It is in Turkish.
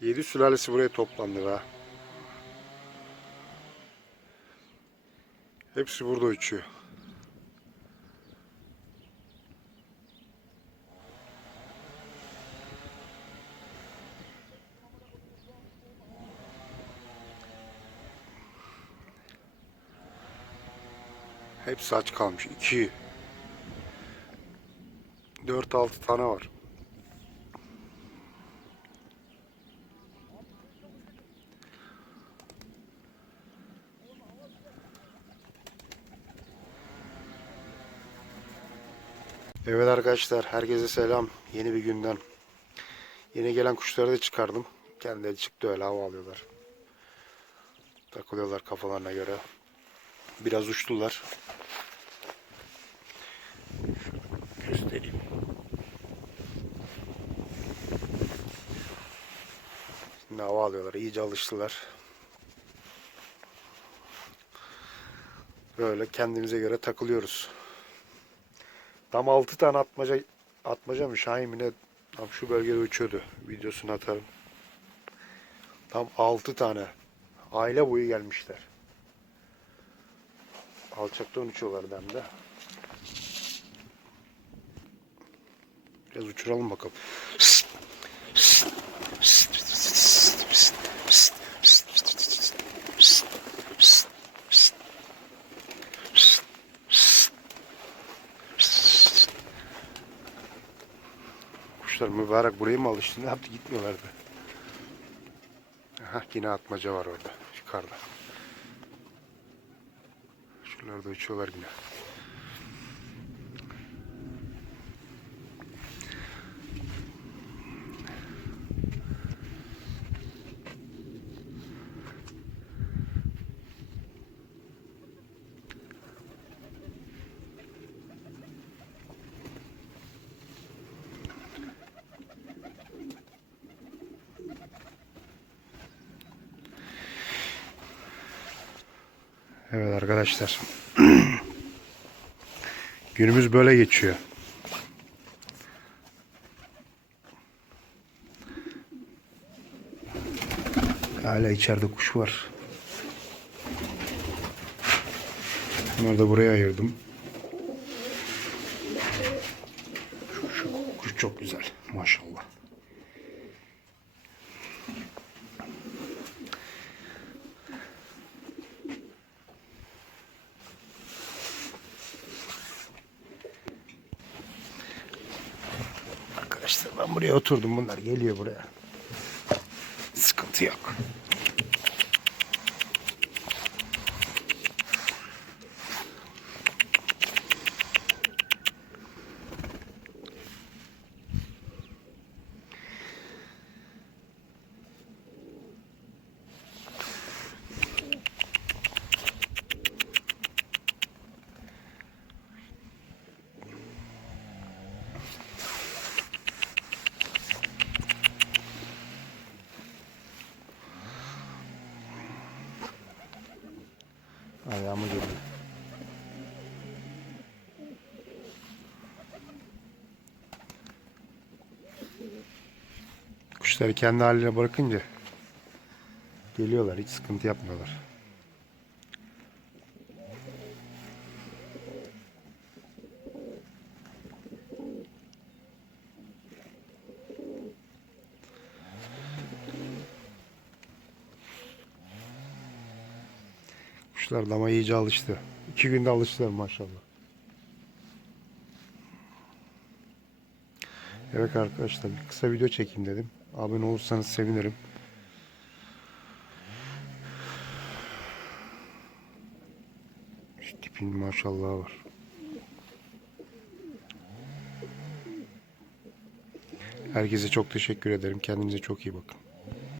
Yedi sülalesi buraya toplandı be. Hepsi burada uçuyor. Hepsi aç kalmış. 2 4-6 tane var. Evet arkadaşlar herkese selam. Yeni bir günden. Yeni gelen kuşları da çıkardım. Kendileri çıktı öyle hava alıyorlar. Takılıyorlar kafalarına göre. Biraz uçtular. Şöyle göstereyim. Şimdi hava alıyorlar. iyice alıştılar. Böyle kendimize göre takılıyoruz. Tam 6 tane atmaca atmaca mı Şahin mi ne tam şu bölgede uçuyordu. Videosunu atarım. Tam 6 tane. Aile boyu gelmişler. Alçaktan uçuyorlardı hem de. Biraz uçuralım bakalım. Kuşlar mübarek buraya mı alıştı? Ne yaptı? Gitmiyorlardı. Hah yine atmaca var orada. Yukarıda. Şuralarda uçuyorlar yine. Evet arkadaşlar. Günümüz böyle geçiyor. Hala içeride kuş var. Bunları da buraya ayırdım. Şu, şu kuş çok güzel. Maşallah. Arkadaşlar ben buraya oturdum. Bunlar geliyor buraya. Sıkıntı yok. Ayağımı geliyor. Kuşları kendi haline bırakınca geliyorlar. Hiç sıkıntı yapmıyorlar. Kuşlar dama iyice alıştı. İki günde alıştılar maşallah. Evet arkadaşlar bir kısa video çekeyim dedim. Abone olursanız sevinirim. Şu tipin maşallah var. Herkese çok teşekkür ederim. Kendinize çok iyi bakın.